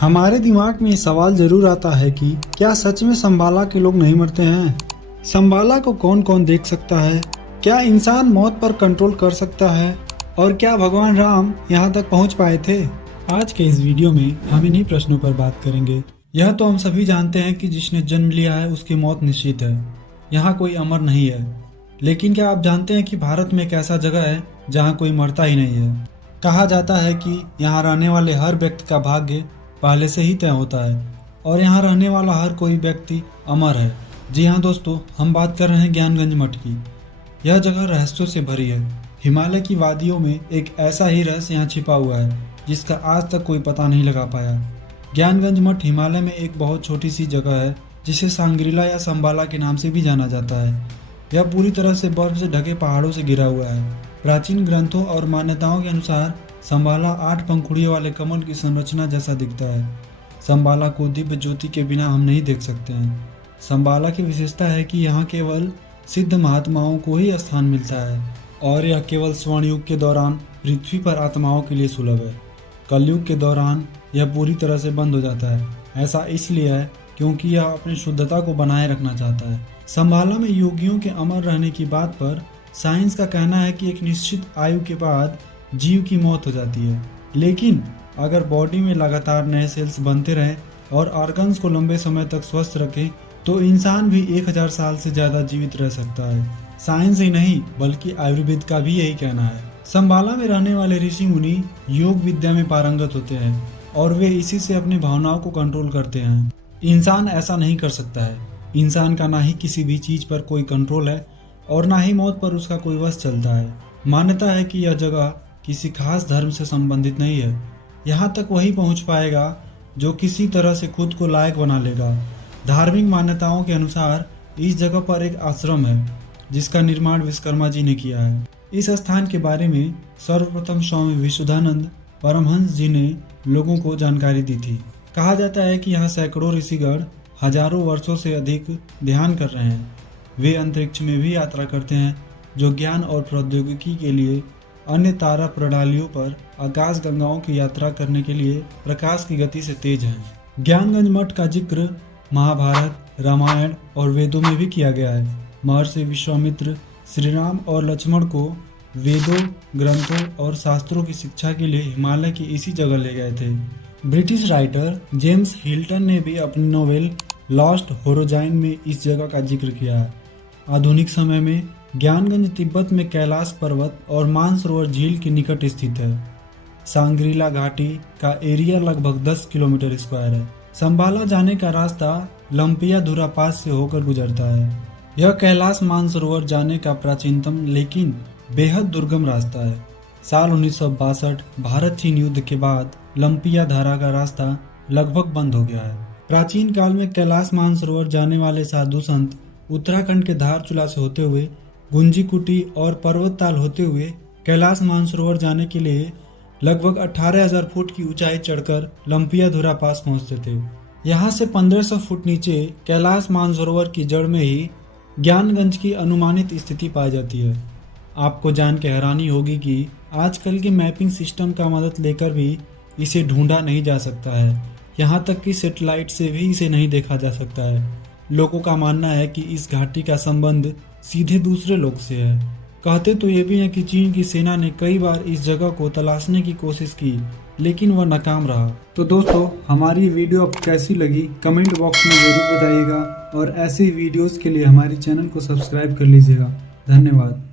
हमारे दिमाग में ये सवाल जरूर आता है कि क्या सच में शंबाला के लोग नहीं मरते हैं? शंबाला को कौन कौन देख सकता है? क्या इंसान मौत पर कंट्रोल कर सकता है? और क्या भगवान राम यहाँ तक पहुँच पाए थे? आज के इस वीडियो में हम इन्हीं प्रश्नों पर बात करेंगे। यह तो हम सभी जानते हैं कि जिसने जन्म लिया है उसकी मौत निश्चित है। यहाँ कोई अमर नहीं है। लेकिन क्या आप जानते हैं कि भारत में एक ऐसा जगह है जहाँ कोई मरता ही नहीं है? कहा जाता है कि यहाँ रहने वाले हर व्यक्ति का भाग्य पहले से ही तय होता है और यहाँ रहने वाला हर कोई व्यक्ति अमर है। जी हाँ दोस्तों, हम बात कर रहे हैं ज्ञानगंज मठ की। यह जगह रहस्यों से भरी है। हिमालय की वादियों में एक ऐसा ही रहस्य यहाँ छिपा हुआ है जिसका आज तक कोई पता नहीं लगा पाया। ज्ञानगंज मठ हिमालय में एक बहुत छोटी सी जगह है जिसे सांग्रीला या शंबाला के नाम से भी जाना जाता है। यह पूरी तरह से बर्फ से ढके पहाड़ों से घिरा हुआ है। प्राचीन ग्रंथों और मान्यताओं के अनुसार शंबाला 8 पंखुड़ियों वाले कमल की संरचना जैसा दिखता है। शंबाला को दिव्य ज्योति के बिना हम नहीं देख सकते हैं। शंबाला की विशेषता है कि यहाँ केवल सिद्ध महात्माओं को ही स्थान मिलता है और यह केवल स्वर्ण युग के दौरान पृथ्वी पर आत्माओं के लिए सुलभ है। कलयुग के दौरान यह पूरी तरह से बंद हो जाता है। ऐसा इसलिए है क्योंकि यह अपनी शुद्धता को बनाए रखना चाहता है। शंबाला में योगियों के अमर रहने की बात पर साइंस का कहना है कि एक निश्चित आयु के बाद जीव की मौत हो जाती है। लेकिन अगर बॉडी में लगातार नए सेल्स बनते रहें और ऑर्गन्स को लंबे समय तक स्वस्थ रखें तो इंसान भी 1000 साल से ज़्यादा जीवित रह सकता है। साइंस ही नहीं बल्कि आयुर्वेद का भी यही कहना है। शंबाला में रहने वाले ऋषि मुनि योग विद्या में पारंगत होते हैं और वे इसी से अपनी भावनाओं को कंट्रोल करते हैं। इंसान ऐसा नहीं कर सकता है। इंसान का ना ही किसी भी चीज़ पर कोई कंट्रोल है और ना ही मौत पर उसका कोई वश चलता है। मान्यता है कि यह जगह किसी खास धर्म से संबंधित नहीं है। यहाँ तक वही पहुँच पाएगा जो किसी तरह से खुद को लायक बना लेगा। धार्मिक मान्यताओं के अनुसार इस जगह पर एक आश्रम है जिसका निर्माण विश्वकर्मा जी ने किया है। इस स्थान के बारे में सर्वप्रथम स्वामी विशुद्धानंद परमहंस जी ने लोगों को जानकारी दी थी। कहा जाता है कि यहाँ सैकड़ों ऋषिगण हजारों वर्षों से अधिक ध्यान कर रहे हैं। वे अंतरिक्ष में भी यात्रा करते हैं जो ज्ञान और प्रौद्योगिकी के लिए अन्य तारा प्रणालियों पर आकाश गंगाओं की यात्रा करने के लिए प्रकाश की गति से तेज हैं। ज्ञानगंज मठ का जिक्र महाभारत, रामायण और वेदों में भी किया गया है। महर्षि विश्वामित्र श्री राम और लक्ष्मण को वेदों, ग्रंथों और शास्त्रों की शिक्षा के लिए हिमालय की इसी जगह ले गए थे। ब्रिटिश राइटर जेम्स हिल्टन ने भी अपनी नोवेल लॉस्ट होरोजाइन में इस जगह का जिक्र किया है। आधुनिक समय में ज्ञानगंज तिब्बत में कैलाश पर्वत और मानसरोवर झील के निकट स्थित है। सांग्रीला घाटी का एरिया लगभग 10 किलोमीटर स्क्वायर है। शंबाला जाने का रास्ता लंपियाधुरा पास से होकर गुजरता है। यह कैलाश मानसरोवर जाने का प्राचीनतम लेकिन बेहद दुर्गम रास्ता है। साल 1962 भारत चीन युद्ध के बाद लंपियाधुरा का रास्ता लगभग बंद हो गया है। प्राचीन काल में कैलाश मानसरोवर जाने वाले साधु संत उत्तराखंड के धारचूला से होते हुए गुंजीकुटी और पर्वतताल होते हुए कैलाश मानसरोवर जाने के लिए लगभग 18,000 फुट की ऊंचाई चढ़कर लंपियाधुरा पास पहुंचते थे। यहां से 1500 फुट नीचे कैलाश मानसरोवर की जड़ में ही ज्ञानगंज की अनुमानित स्थिति पाई जाती है। आपको जान के हैरानी होगी कि आजकल के मैपिंग सिस्टम का मदद लेकर भी इसे ढूंढा नहीं जा सकता है। यहाँ तक कि सैटेलाइट से भी इसे नहीं देखा जा सकता है। लोगों का मानना है कि इस घाटी का संबंध सीधे दूसरे लोग से है। कहते तो ये भी है कि चीन की सेना ने कई बार इस जगह को तलाशने की कोशिश की लेकिन वह नाकाम रहा। तो दोस्तों, हमारी वीडियो आपको कैसी लगी कमेंट बॉक्स में जरूर बताइएगा और ऐसे वीडियोस के लिए हमारे चैनल को सब्सक्राइब कर लीजिएगा। धन्यवाद।